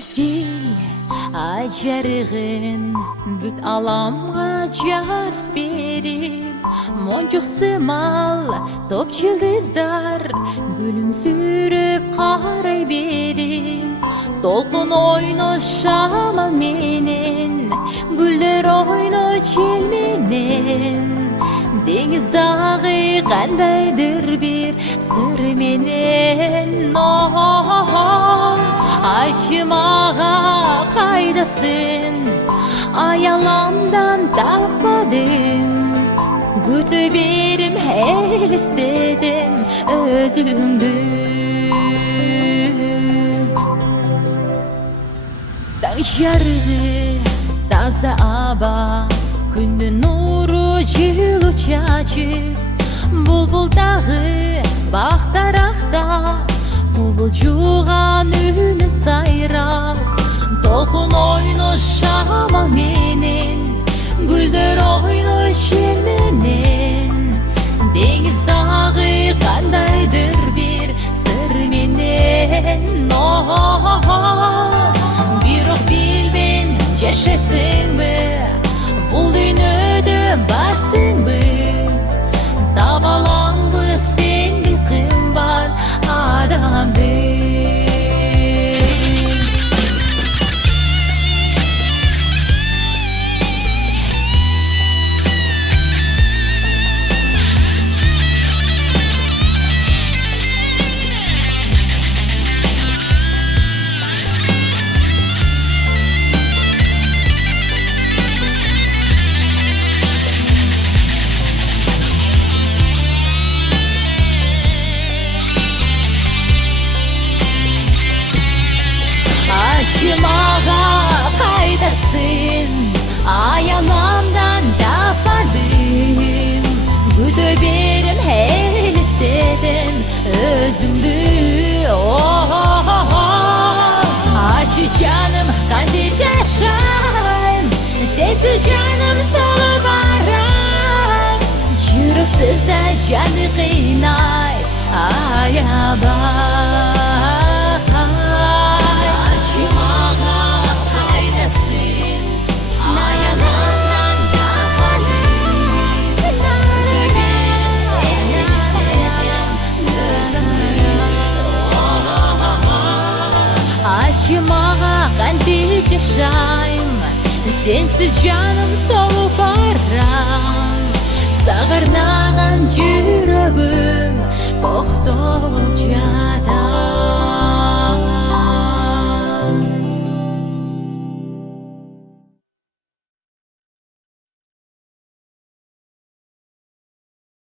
мезгил ажарығын бүт аламға жарық берем. Мончук сымал топ жылдыздар күлүмсүрөп карай берем. Толкун ойно шамал менен, гүлдөр ойно жел менен. Деңиз дагы кандайдыр бир сыр менен. Айчы мага кайдасың, аяламдан таппадым. Күтө берим элестедим өзүңдү. Таң жарыгы, таза аба, күндүн нуру жылуу чачып. Булбул дагы бактаракта, булбул жууган үнү сайрап. Толкун ойно шамал менен, гүлдөр ойно жел менен. Деңиз дагы кандайдыр бир сыр менен. Бирок билбейм, жашайсыңбы, бул дүйнөдө барсыңбы? Таба аламбы сенди кымбат адамды? Мага кайдасың, аяламдан таппадым. Күтө берим элестедим өзүңдү. Ачы жаным, кантип жашайм, сенсиз жаным солуп барам. Жүрөксүз да жанды кыйнай, аябай. Мага кантип жашайм, сенсиз жаным солуп барам. Сагарнаган жүрөгүм токтоп жатат.